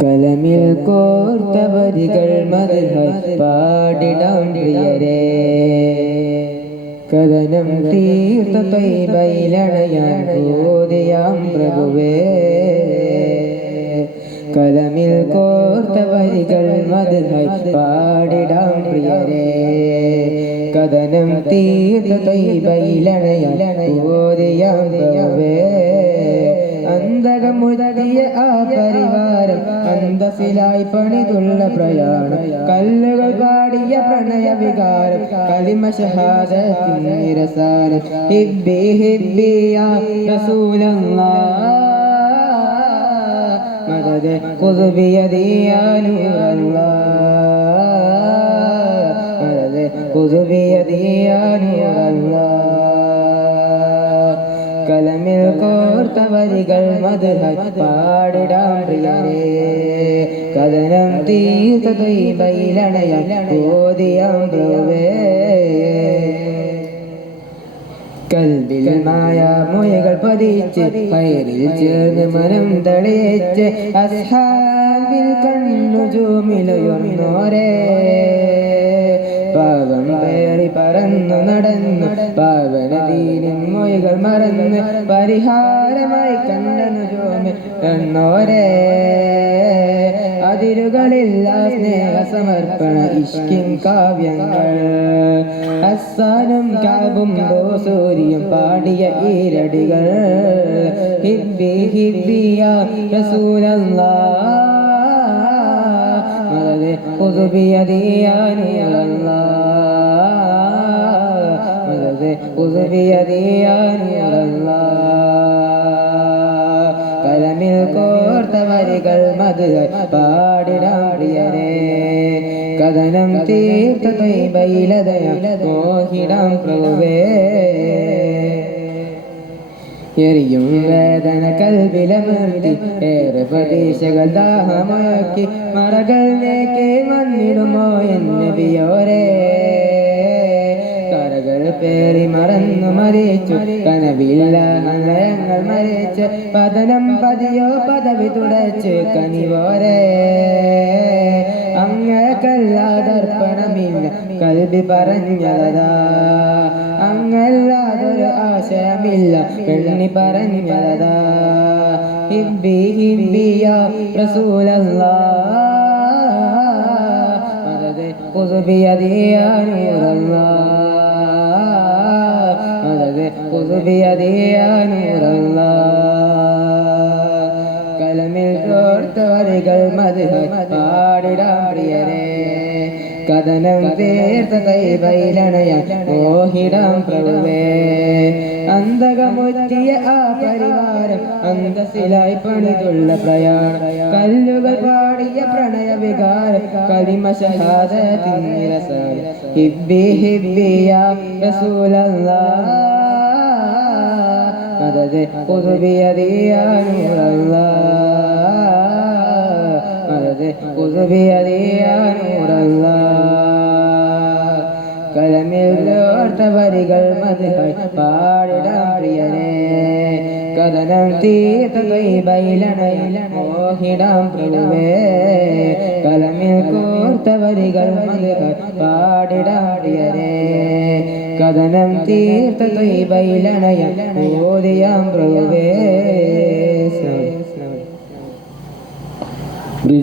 കലമിൽ കോർത്ത വരികൾ മദ്ഹ് പാടിടാം പ്രിയരേ, കഥനം തീർത്ത ത്വയ്ബയിലണയാൻ ഓതിയാം പ്രഭുവേ. കലമിൽ കോർത്ത വരികൾ മദ്ഹ് പാടിടാം പ്രിയരേ, കഥനം തീർത്ത ത്വയ്ബയിലണയാൻ ഓതിയാം പ്രഭുവേ. അന്തകമുഴകിയ ആ പരിവാരം അന്തസിലായി പണിതുള്ള പ്രയാണം, കല്ലുകൾ പാടിയ പ്രണയ വികാരം, കലിമ ഷഹാദത്തിൻ നിരസാരം. ഹിബ്ബി ഹിബ്ബി യാ റസൂലല്ലാഹ്, മദദ് ഖുദ് ബിയദി യാ നൂറല്ലാഹ്, മദദ് ഖുദ് ബിയദി യാ നൂറല്ലാഹ്. കലമിൽ കോർത്ത വരികൾ മദ്ഹ് പാടിടാം പ്രിയരേ, കഥനം തീർത്ത ത്വയ്ബയിലണയാൻ ഓതിയാം പ്രഭുവേ. കൽബിൽ മായാമൊഴികൾ പതിച്ച് ഖൈറിൽ ചേർന്ന് മനം തളിച്ച് അസ്ഹാബിൽ കണ്ണുജൂമിലുയർന്നോരേ. പാവം പേറി പറന്നു നടന്നു പാവനദീനിൻ മൊഴികൾ മറന്ന് പരിഹാരമായി കണ്ടനുജൂമി എന്നോരേ. അതിരുകളില്ല സ്നേഹ സമർപ്പണ ഇഷ്കിൻ കാവ്യങ്ങൾ, ഹസ്സാനും കാബും ദോസൂരിയും പാടിയ ഈരടികൾ. ഹിബ്ബി ഹിബ്ബി യാ റസൂലല്ലാഹ്, മദദ് ഖുദ് ബിയദി യാ നൂറല്ലാഹ്, മദദ് ഖുദ് ബിയദി യാ നൂറല്ലാഹ്. കലമിൽ കോർത്ത വരികൾ മദ്ഹ് പാടിടാം പ്രിയരേ, കഥനം തീർത്ത ത്വയ്ബയിലതയാൻ മോഹിടാം പ്രഭുവേ. എറിയും വേദന കൽബിലമർത്തി ഏറെ പ്രതീക്ഷകൾ ദാഹമാക്കി മറകൾ നേക്കെ വന്നിടുമോ എൻ നബിയോരേ. കരകൾ പേറി മറന്നു മരിച്ചു കനവില്ല ഹൃദയങ്ങൾ മരിച്ച് പതനം പതിയോ പദവി തുടച്ച് കനിവോരേ. അങ്ങക്കല്ലാതർപ്പണമില്ല കൽബി പറഞ്ഞതാ, അങ്ങല്ലാതൊരു ആശയമില്ല പെണ്ണി പറഞ്ഞതാ. ഹിബ്ബി ഹിബ്ബി യാ റസൂലല്ലാഹ്, മദദ് ഖുദ് ബിയദി യാ നൂറല്ലാഹ്, മദദ് ഖുദ് ബിയദി യാ നൂറല്ലാഹ്. കലമിൽ കോർത്ത വരികൾ മദ്ഹ് പാടിടാം പ്രിയരേ, കഥനം തീർത്ത ത്വയ്ബയിലണയാൻ മോഹിടാം പ്രഭുവേ. അന്തകമുറ്റിയ ആ പരിവാരം അന്തസിലായി പണിതുള്ള പ്രയാണം, കല്ലുകൾ പാടിയ പ്രണയ വികാരം, കലിമ ഷഹാദത്തിൻ നിരസാരം. ഹിബ്ബി ഹിബ്ബി യാ റസൂലല്ലാഹ്, മദദ് ഖുദ് ബിയദി യാ നൂറല്ലാഹ്, മദദ് ഖുദ് ബിയദി യാ നൂറല്ലാഹ്. കലമിൽ കോർത്ത വരികൾ മദ്ഹ് പാടിടാം പ്രിയരേ, കഥനം തീർത്ത ത്വയ്ബയിലണയാൻ മോഹിടാം പ്രഭുവേ. കലമിൽ കോർത്ത വരികൾ മദ്ഹ് പാടിടാം പ്രിയരേ, കഥനം തീർത്ത ത്വയ്ബയിലണയാൻ ഓതിയാം പ്രഭുവേ.